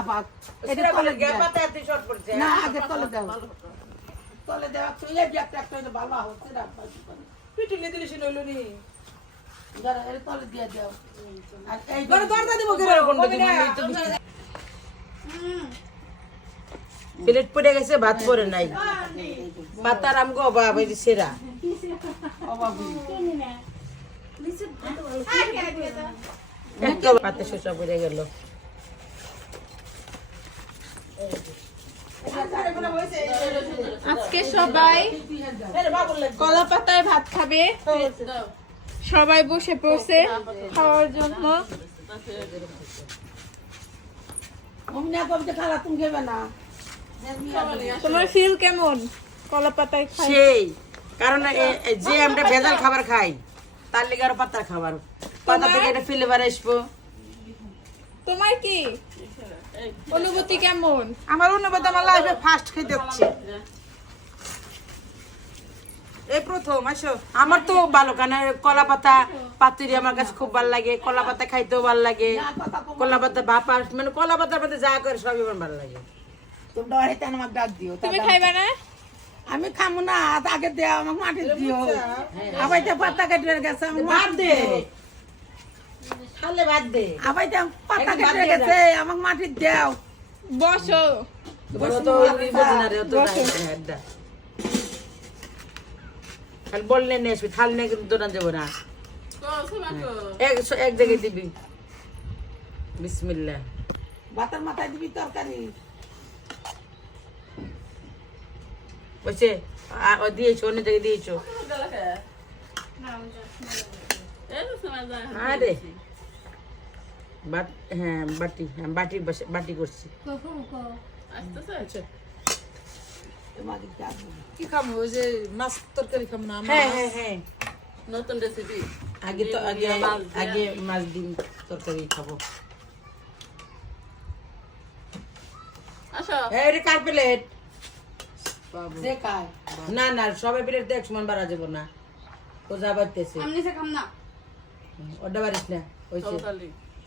আবার এটা তলে। না আগে তলে দাও তলে দেওয়া তো এই যে একটা ভালো হচ্ছে না পিটুলি নইলো নি। যারা এর তলে দিয়ে দাও। আর এই ঘরে দরজা দিব কেন কোন প্লেট পড়ে গেছে ভাত পড়ে নাই। পাতার আমগো অভাব এই যে সেরা। একটা পাতে শসা পড়ে গেল। আজকে সবাই কলা পাতায় ভাত খাবে। সবাই বসে পড়ছে খাওয়ার জন্য। তোমার ফিল কেমন? কলা পাতায় সেই কারণ যে আমরা ভেজাল খাবার খাই তার লেগে আরও পাতার খাবার। পাতা থেকে এটা ফ্লেভার আসব। তোমার কি? অনুভূতি কেমন? আমার অনুবাদ আমার লাইফে ফার্স্ট খেতে হচ্ছে এই প্রথম আসো। আমার তো ভালো কেন কলা পাতা পাতুরি আমার কাছে খুব ভালো লাগে। কলা পাতা খাইতেও ভালো লাগে। কলা পাতা মানে কলা পাতার মধ্যে যা করে সবই আমার ভালো লাগে। তুমি খাইবা না? আমি খামু না আগে দেও আমাকে মাটি দিও। আবার পাতা কেটে গেছে দে। খালে বাদ দে। আবার তো পাতা কেটে গেছে আমাকে মাটি দেও। বসো। ও তো ওই না রে, তো নাই, হ্যাঁ, দা। খালি বললে নিয়ে আসবি থাল নিয়ে কিন্তু দোকান যাব না। এক এক জায়গায় দিবি। বিসমিল্লাহ। ভাতের মাথায় দিবি তরকারি। ও দিয়েছ অন্য জায়গায় দিয়েছ। আরে। বাট হ্যাঁ বাটি হ্যাঁ বাটি বাটি করছি। কি? ওই যে মাছ তরকারি না হ্যাঁ হ্যাঁ হ্যাঁ। নতুন রেসিপি আগে তো আগে আগে মাছ ডিম তরকারি খাব। আসো। কার প্লেট যে খায় না না সবাই প্লেট দেখ সমান বাড়া যাব না। ও যা বাড়তেছে। ওটা বাড়িস না হয়েছে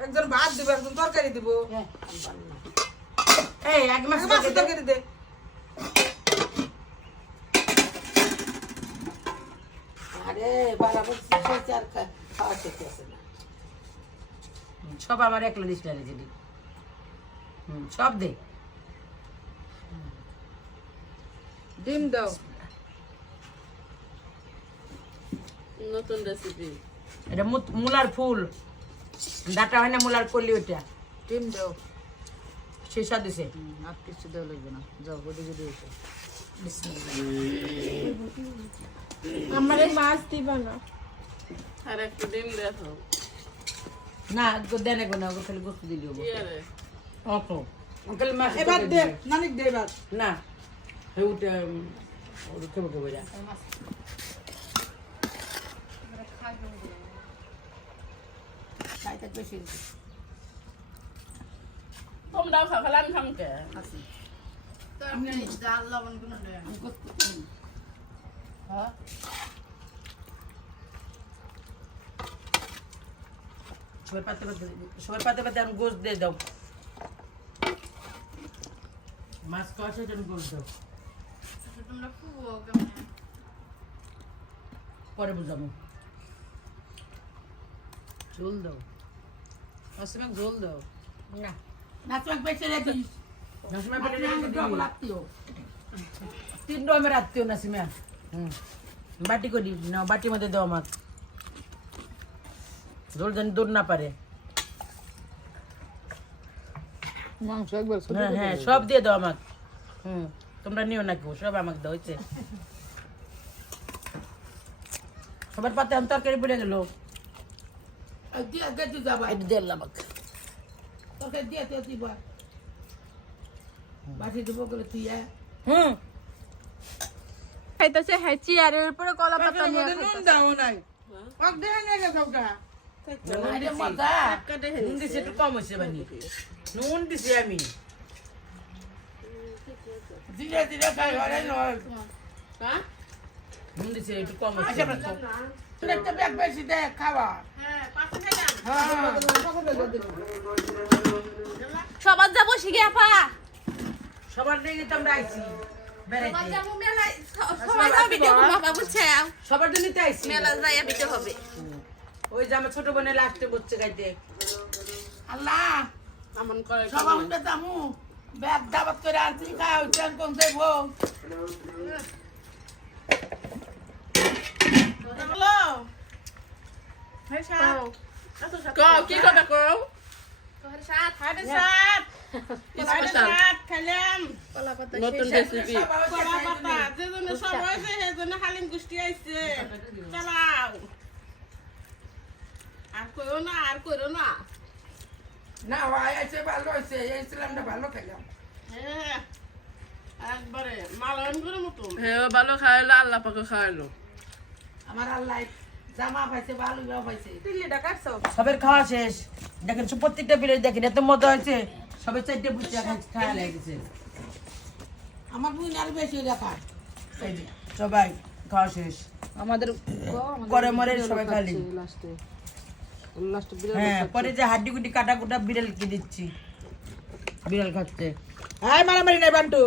একজন ভাত দিব একজন তরকারি দিব হ্যাঁ। এই, মাছ তরকারি দে। আরে বারাবার না সব আমার একলা দিস না দিদি। হুম, সব দে ডিম দাও নতুন রেসিপি এটা মূলার ফুল ডাটা হয় না মূলার কলি ওটা ডিম দাও। স্বাদ দিছে আর কিছু দেওয়া লাগবে না। যাও ওদিকে দিয়েছ আমার মাছ দিবা না। আর একটু ডিম দেখো না গো দেন একবার না ওকে খালি গোস্ত দিলি আরে? অত খালি মাছ এবার দে নানিক দে এবার। না হে উঠে ওটা খেবো খেবো এটা তোমরাও আমি খামকে আমি গোস্ত খাই। সবার পাতে পাতে পাতে পাতে আমি গোস্ত দিয়ে দাও। মাছ খাওয়া গোস্ত দাও। পরে বুঝাবো। ঝোল দাও। অসীমাক ঝোল দাও। না। নাচমাক বেশি রেখে দিস। না সময় পেটে রেখে ডবল আত্মীয়। তিন রকমের আত্মীয় না সিমিয়া হুম। বাটি করি না বাটির মধ্যে দাও আমার দৌড় যেন দৌড় না পারে। মাংস একবার হ্যাঁ হ্যাঁ সব দিয়ে দাও আমাকে। হুম। তোমরা নিও না কেউ সব আমাকে দাও হয়েছে সবার পাতে আমি তরকারি পড়ে গেল। এটা দিয়ে আমাকে তোকে দিয়ে দিয়ে দিবা। বাসি দেবো করে তুই। হুম খাইতেছে হ্যাঁ চেয়ারের উপরে কলা পাতা নিয়ে নুন দাও নাই কক দেখে নিয়ে গেছো আরে মজা। নুন দিছি একটু কম হয়েছে বানি নুন দিছি আমি ধীরে ধীরে খাই, ঘরে নয়। হ্যাঁ দিছি একটু কম হয়েছে আচ্ছা, একটা ব্যাগ বেশি দে, খাওয়া। হ্যাঁ। সবার যাব শিখে আপা। সবার নিয়ে তো আমরা আইছি। সবার জন্য তো আইছি। মেলা যাইয়া ভিডিও হবে। ওই যে আমার ছোট বোনের লাস্টে বসছে গাইতে। আল্লাহ, আমন করে। ব্যাগ দাবাত করে আনছি, খাও, চান কোন যাইবো। কও কি কথা কও নতুন রেসিপি সবাই উঠে না, ভাই, আছে ভালো হয়েছে। এই ছিলামটা ভালো খাইলাম। হ্যাঁ ভালো খাইলো আল্লাহ পাকে খাইলো আমার আল্লাহ জামা পাইছে ভালো পাইছে। সবের খাওয়া শেষ। দেখেন প্রত্যেকটা বিরিয়ানি দেখেন এত মজা হয়েছে। সবাই চারটে বুঝতে খাওয়া লেগেছে আমার বুঝি আর বেশি যে, সবাই খাওয়া শেষ। আমাদের করে মরে সবাই খালি। লাস্টে লাস্টে হ্যাঁ পরে যে হাড্ডি গুড্ডি কাটা কুটা বিড়ালকে দিচ্ছি? বিড়াল খাচ্ছে। আয় মারামারি নাই বান্টু।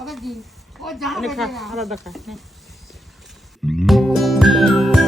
ওকে দিন ও জামা পাইছে আলাদা খা। Música